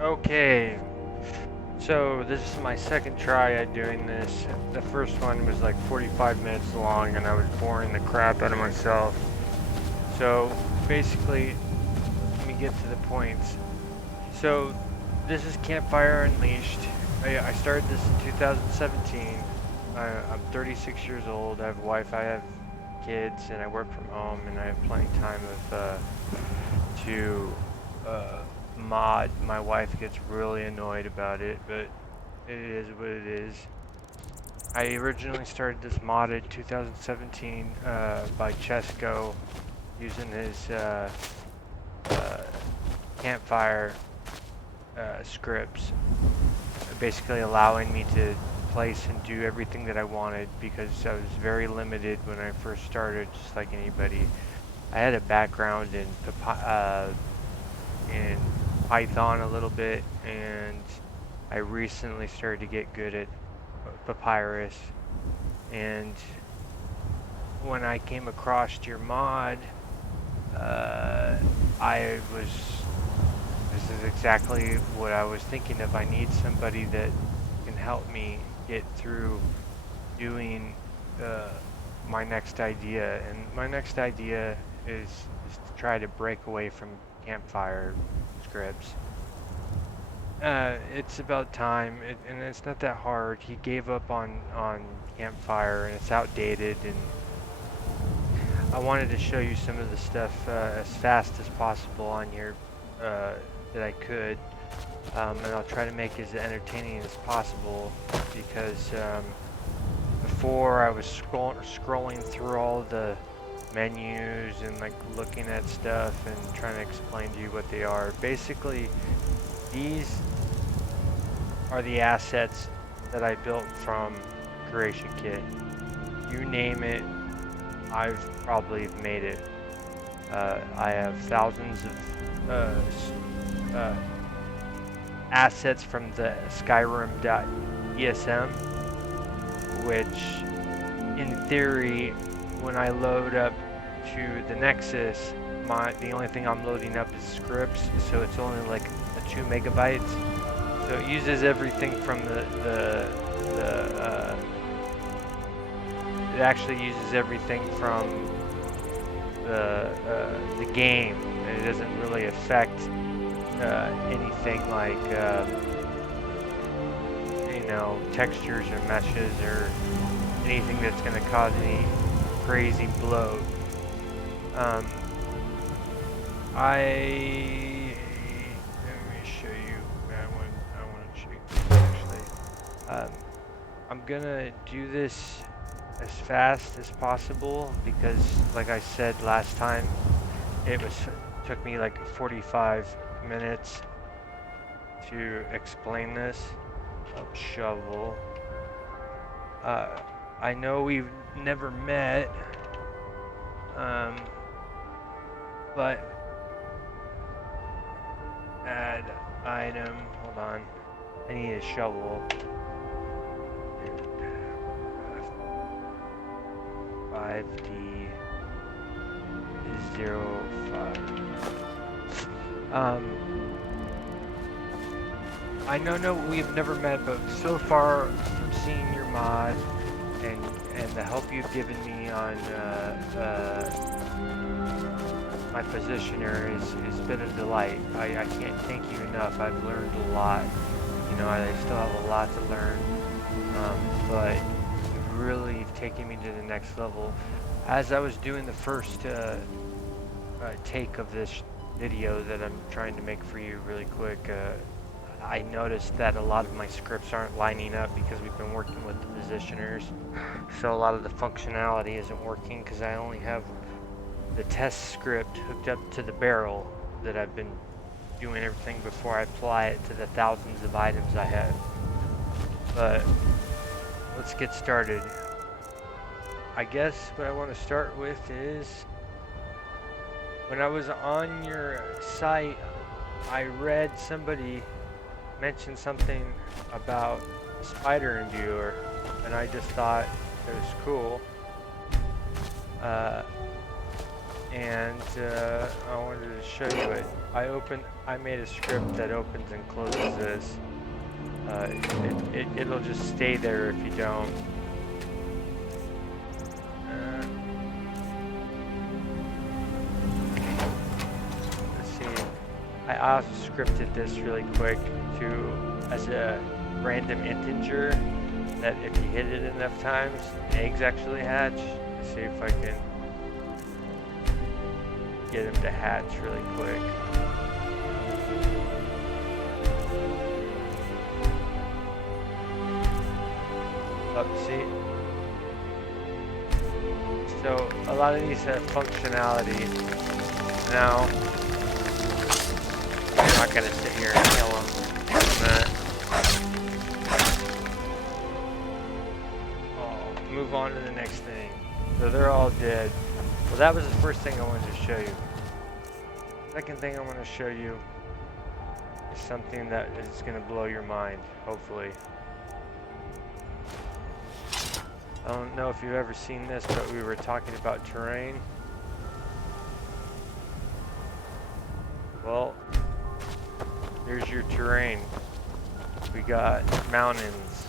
Okay, so this is my second try at doing this. The first one was like 45 minutes long and I was boring the crap out of myself. So basically, let me get to the points. So this is Campfire Unleashed. I started this in 2017. I'm 36 years old. I have a wife, I have kids, and I work from home, and I have plenty of time to mod. My wife gets really annoyed about it, but it is what it is. I originally started this modded 2017 by Chesco using his Campfire scripts, basically allowing me to place and do everything that I wanted because I was very limited when I first started, just like anybody. I had a background in Python a little bit, and I recently started to get good at Papyrus. And when I came across your mod, this is exactly what I was thinking of. I need somebody that can help me get through doing my next idea. And my next idea is to try to break away from Campfire scripts. It's about time, and it's not that hard. He gave up on Campfire, and it's outdated, and I wanted to show you some of the stuff as fast as possible on here that I could, and I'll try to make it as entertaining as possible because before I was scrolling through all the menus and like looking at stuff and trying to explain to you what they are. Basically, these are the assets that I built from Creation Kit. You name it, I've probably made it. I have thousands of assets from the Skyrim.esm, which in theory, when I load up to the Nexus, the only thing I'm loading up is scripts, so it's only like 2 megabytes. So it uses everything from it actually uses everything from the game, and it doesn't really affect anything like textures or meshes or anything that's going to cause any crazy bloat. Let me show you. I want to show you actually. I'm gonna do this as fast as possible because, like I said last time, took me like 45 minutes to explain this. Shovel. I know we've never met, but add item. Hold on. I need a shovel. 5D05. I know we've never met, but so far from seeing your mod and the help you've given me on my positioner has been a delight. I can't thank you enough. I've learned a lot. I still have a lot to learn, but you've really taken me to the next level. As I was doing the first take of this video that I'm trying to make for you really quick, I noticed that a lot of my scripts aren't lining up because we've been working with the positioners. So a lot of the functionality isn't working because I only have the test script hooked up to the barrel that I've been doing everything before I apply it to the thousands of items I have. But let's get started. I guess what I want to start with is when I was on your site, I read somebody mention something about a spider imbuer, and I just thought it was cool. and I wanted to show you it. I made a script that opens and closes this. It'll just stay there if you don't. Let's see. I also scripted this really quick as a random integer that if you hit it enough times, eggs actually hatch. Let's see if I can get them to hatch really quick. See? So a lot of these have functionality. Now, I'm not gonna sit here and kill them. Oh, move on to the next thing. So they're all dead. Well, that was the first thing I wanted to show you. Second thing I want to show you is something that is gonna blow your mind, hopefully. I don't know if you've ever seen this, but we were talking about terrain. Well, here's your terrain. We got mountains.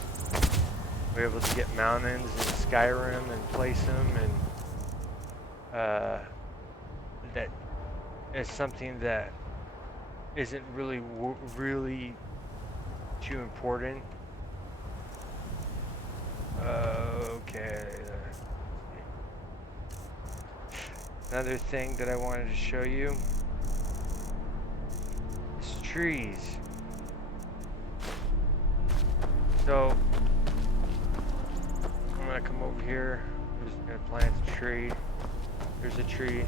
We're able to get mountains in Skyrim and place them, and that is something that isn't really too important. Okay. Another thing that I wanted to show you is trees. So I'm gonna come over here. I'm just gonna plant a tree. There's a tree.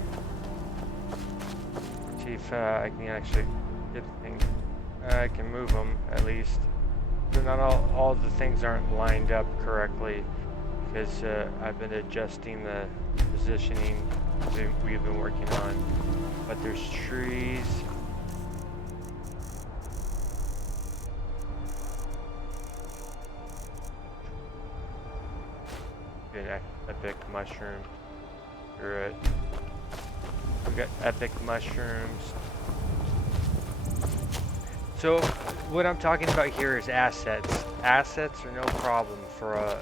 See if I can actually get the thing. I can move them at least. So not all the things aren't lined up correctly because I've been adjusting the positioning we've been working on. But there's trees. An epic mushroom. Screw it. We got epic mushrooms. So what I'm talking about here is assets. Assets are no problem for a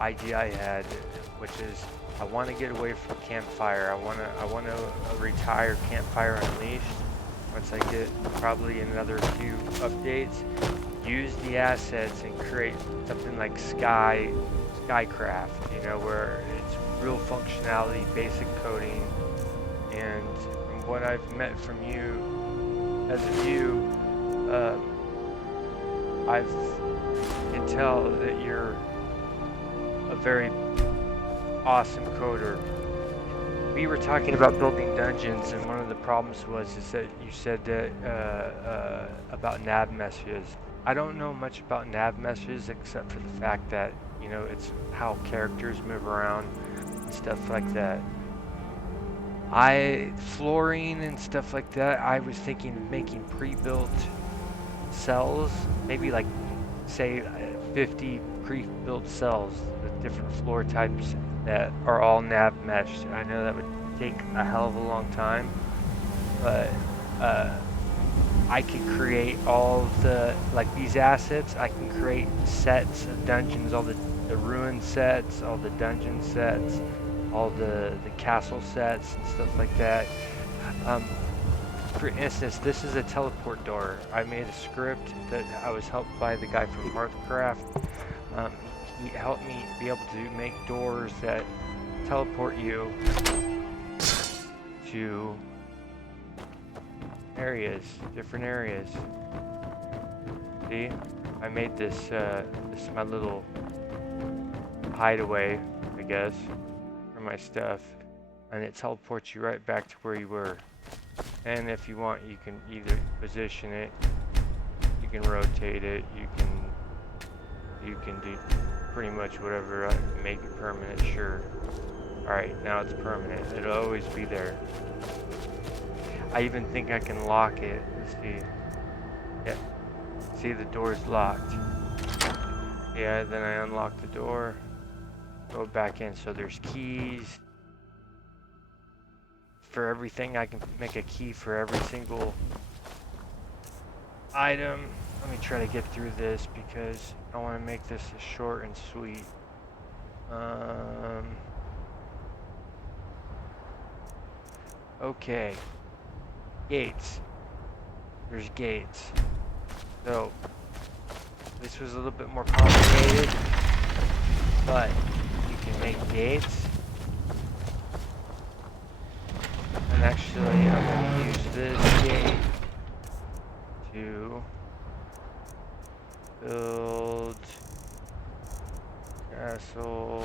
idea I had, which is I want to get away from Campfire. I want to retire Campfire Unleashed once I get probably another few updates. Use the assets and create something like SKYCRAFT, you know, where it's real functionality, basic coding, and from what I've met from you as a view, I can tell that you're a very awesome coder. We were talking about building dungeons, and one of the problems is that you said that about nav messages. I don't know much about nav messages except for the fact that, you know, it's how characters move around and stuff like that. Flooring and stuff like that, I was thinking of making pre-built cells, maybe like, say, 50 pre-built cells with different floor types that are all nav meshed. I know that would take a hell of a long time, but I can create all the, like these assets, I can create sets of dungeons, all the ruin sets, all the dungeon sets, all the castle sets and stuff like that. For instance, this is a teleport door. I made a script that I was helped by the guy from Hearthcraft. He helped me be able to make doors that teleport you to areas, different areas. See, I made this this is my little hideaway, I guess, for my stuff, and it teleports you right back to where you were. And if you want, you can either position it, you can rotate it, you can do pretty much whatever, make it permanent, sure. Alright, now it's permanent. It'll always be there. I even think I can lock it. Let's see. Yeah. See, the door's locked. Yeah, then I unlock the door. Go back in. So there's keys. for everything. I can make a key for every single item. Let me try to get through this because I want to make this short and sweet. Okay. Gates. There's gates. So, this was a little bit more complicated, but you can make gates. And actually, I'm going to use this gate to build castle.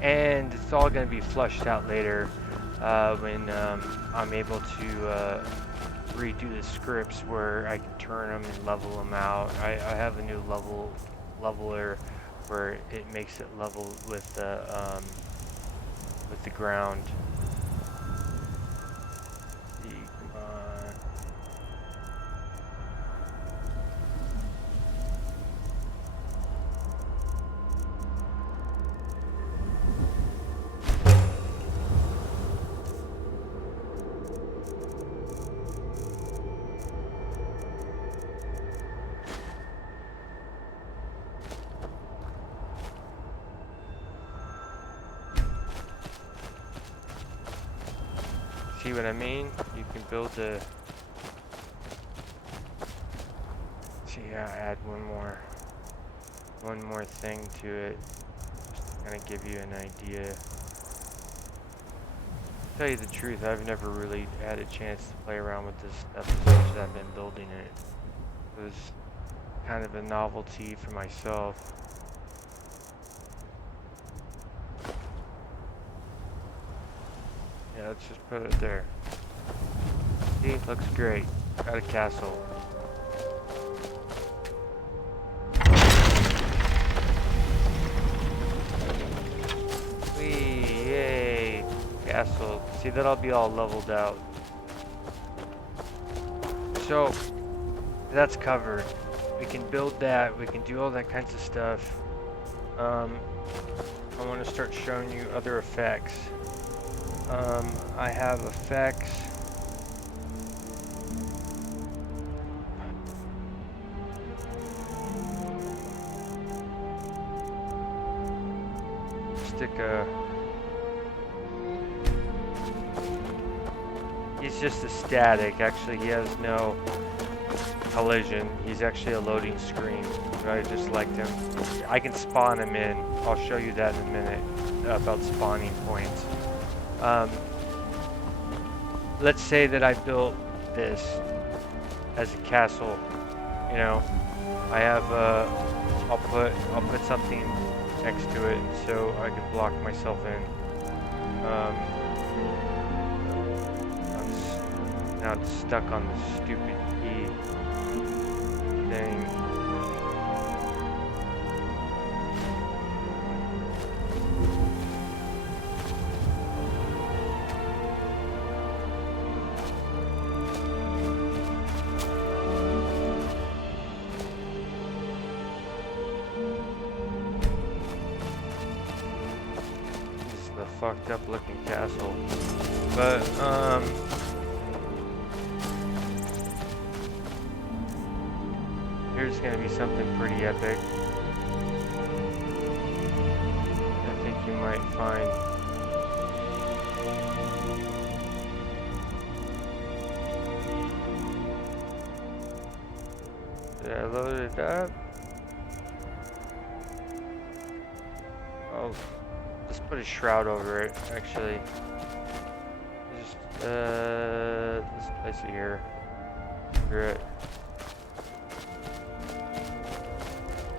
And it's all going to be flushed out later when I'm able to redo the scripts where I can turn them and level them out. I have a new leveler where it makes it level with the ground. See what I mean? You can build a... See, add one more thing to it, just to kind of give you an idea. To tell you the truth, I've never really had a chance to play around with this stuff as much as I've been building it. It was kind of a novelty for myself. Yeah, let's just put it there. See, looks great. Got a castle. Whee, yay, castle. See, that'll be all leveled out. So, that's covered. We can build that, we can do all that kinds of stuff. I want to start showing you other effects. I have effects. Stick a... He's just a static. Actually, he has no collision. He's actually a loading screen. I just liked him. I can spawn him in. I'll show you that in a minute about spawning points. Let's say that I built this as a castle. You know, I have I'll put something next to it so I can block myself in. Now it's stuck on the stupid key thing. Fucked up looking castle, but here's gonna be something pretty epic. I think you might find. Did I load it up? Oh. Let's put a shroud over it, actually. Just, let's place it here. Screw it.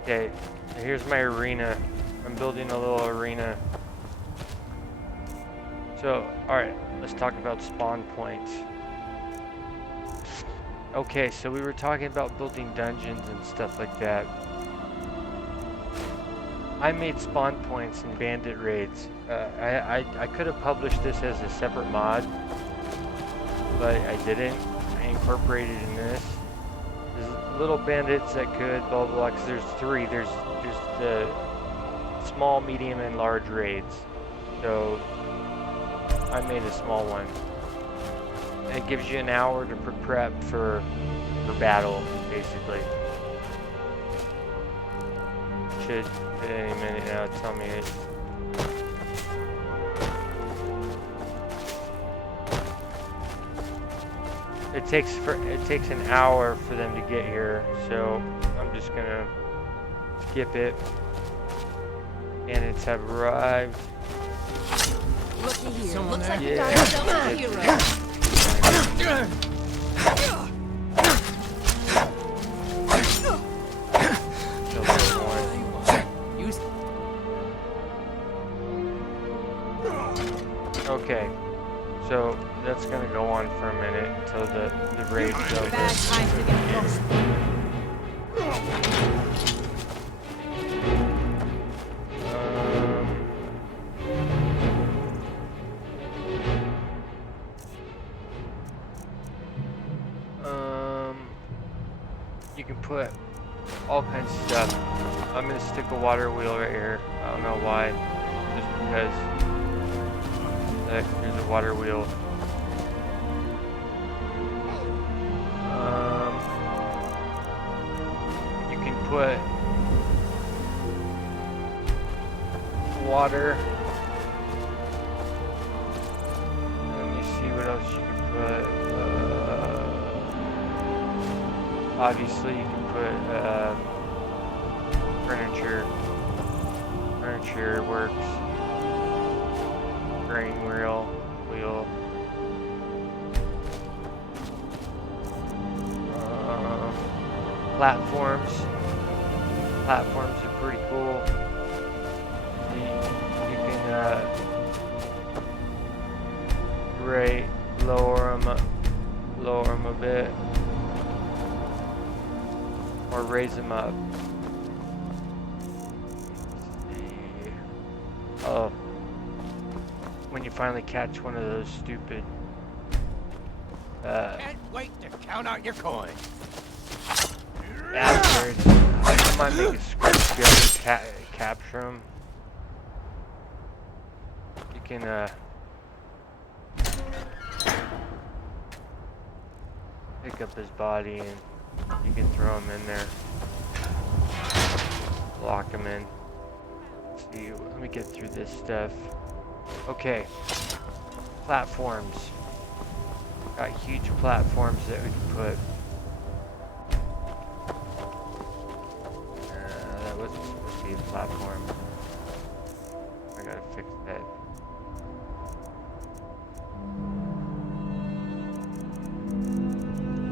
Okay, here's my arena. I'm building a little arena. So, alright, let's talk about spawn points. Okay, so we were talking about building dungeons and stuff like that. I made spawn points in bandit raids. I could have published this as a separate mod, but I didn't. I incorporated in this. There's little bandits that could, blah blah blah, 'cause there's three. There's the small, medium, and large raids. So I made a small one. It gives you an hour to prep for battle, basically. Should at any minute now tell me it. It takes an hour for them to get here, so I'm just gonna skip it. Bandits have arrived. Looky here. Someone Looks there? like we got ourselves a hero. Okay, so that's gonna go on for a minute until the raid's over. Bad time to get close. You can put all kinds of stuff. I'm gonna stick a water wheel right here. I don't know why, just because there's a water wheel. You can put water. Let me see what else you can put. Obviously, you can put furniture. Furniture works. Grain wheel. Platforms. Platforms are pretty cool. You can lower them a bit, or raise them up. Oh, when you finally catch one of those stupid Can't wait to count out your coin. bastards. I might make a script to be able to capture them. You can pick up his body and you can throw him in there. Lock him in. Let's see, let me get through this stuff. Okay. Platforms. Got huge platforms that we can put. That wasn't supposed to be a platform. I gotta fix that.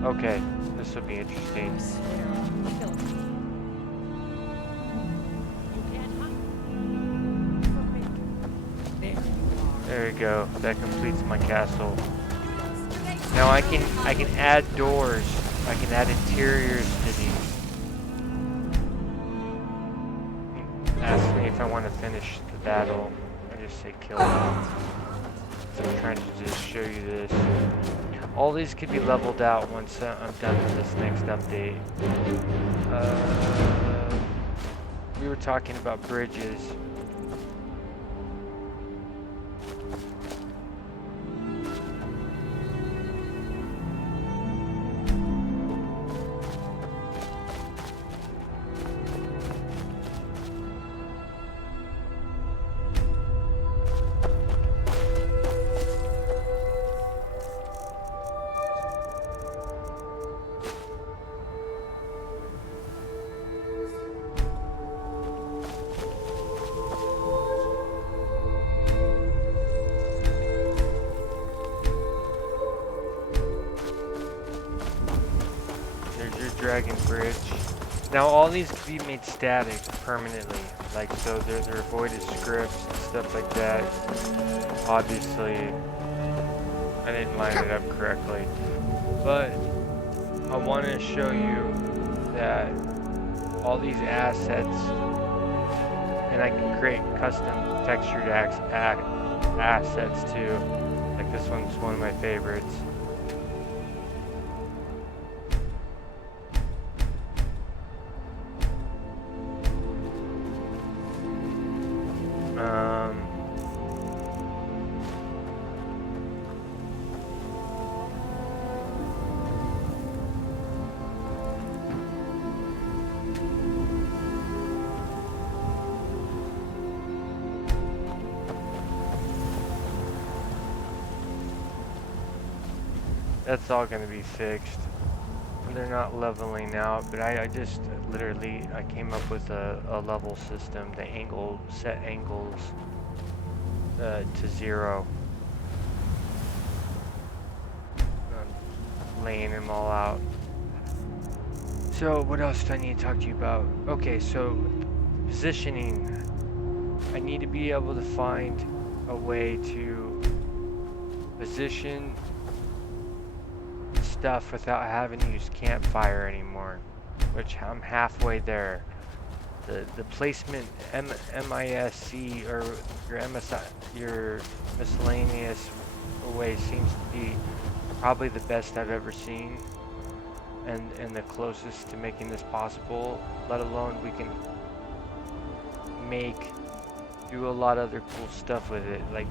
Okay, this will be interesting. There we go. That completes my castle. Now I can add doors. I can add interiors to these. Ask me if I want to finish the battle. I just say kill them. So I'm trying to just show you this. All these could be leveled out once I'm done with this next update. We were talking about bridges. Dragon Bridge. Now all these can be made static permanently, like so they're voided scripts and stuff like that. Obviously, I didn't line it up correctly, but I want to show you that all these assets, and I can create custom textured assets too. Like this one's one of my favorites. That's all going to be fixed. They're not leveling out, but I just literally, I came up with a level system, the set angles to 0. I'm laying them all out. So what else do I need to talk to you about? Okay, so positioning. I need to be able to find a way to position stuff without having to use Campfire anymore, which I'm halfway there. The placement MISC or your MSI, your miscellaneous way seems to be probably the best I've ever seen, and the closest to making this possible. Let alone we can do a lot of other cool stuff with it, like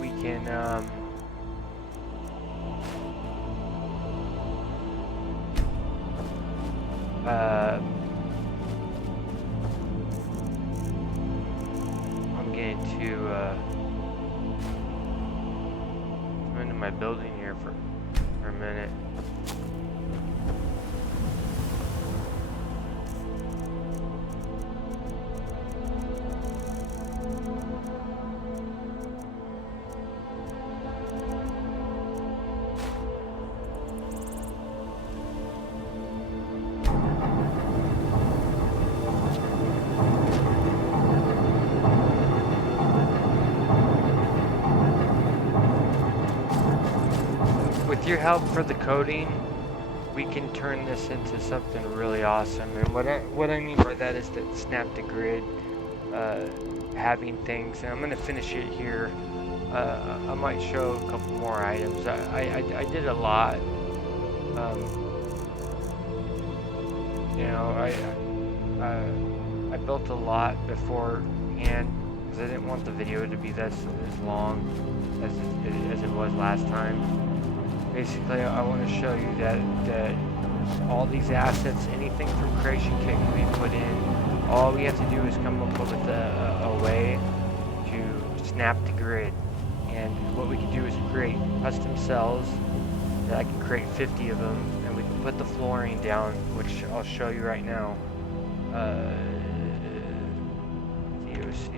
we can I'm getting to come into my building here for a minute. With your help for the coding, we can turn this into something really awesome. And what I mean by that is that snap to grid, having things, and I'm gonna finish it here. I might show a couple more items. I did a lot. You know, I built a lot beforehand because I didn't want the video to be as long as it was last time. Basically, I want to show you that all these assets, anything from Creation Kit can be put in. All we have to do is come up with a way to snap to grid. And what we can do is create custom cells that I can create 50 of them, and we can put the flooring down, which I'll show you right now. DOC.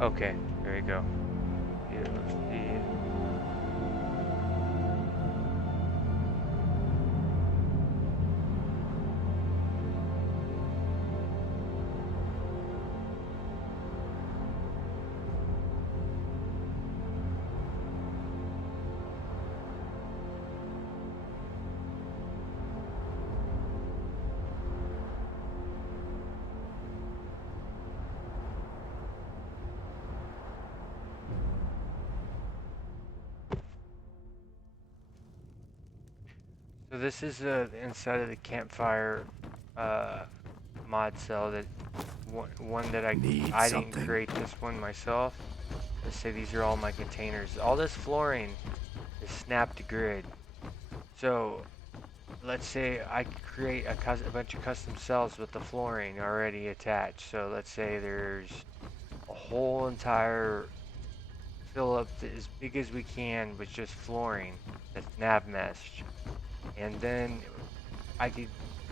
Okay, there you go. So this is inside of the Campfire uh, mod cell that one that Need I didn't something? create this one myself. Let's say these are all my containers. All this flooring is snapped to grid. So let's say I create a bunch of custom cells with the flooring already attached. So let's say there's a whole entire fill up as big as we can with just flooring that's nav mesh. And then I could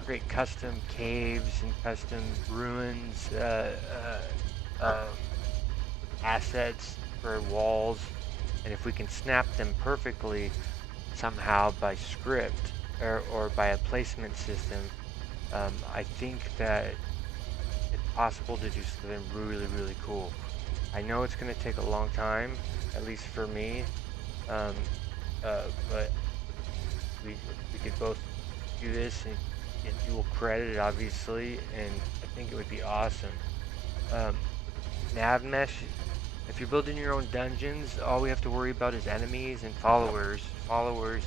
create custom caves and custom ruins, assets for walls. And if we can snap them perfectly somehow by script or by a placement system, I think that it's possible to do something really, really cool. I know it's going to take a long time, at least for me, um, but we could both do this and get dual credit, obviously, and I think it would be awesome. Um, Nav mesh. If you're building your own dungeons, all we have to worry about is enemies and followers. Followers.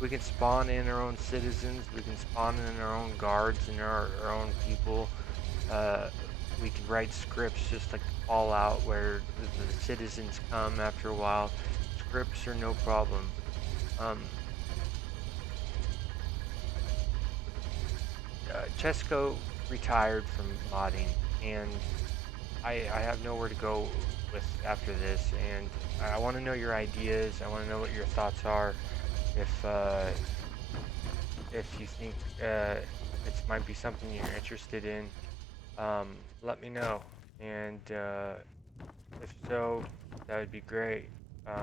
We can spawn in our own citizens. We can spawn in our own guards and our own people. Uh, we can write scripts just like Fallout, where the citizens come after a while. Scripts are no problem. Um, Chesko retired from modding, and I have nowhere to go with after this, and I want to know your ideas. I want to know what your thoughts are. If you think it might be something you're interested in, let me know. And if so, that would be great.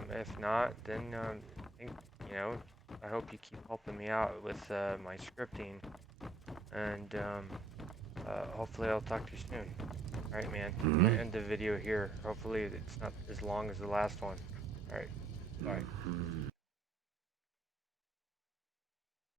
If not, then I think you know. I hope you keep helping me out with my scripting, and hopefully I'll talk to you soon. Alright, man. I'm gonna end the video here. Hopefully it's not as long as the last one. Alright, bye.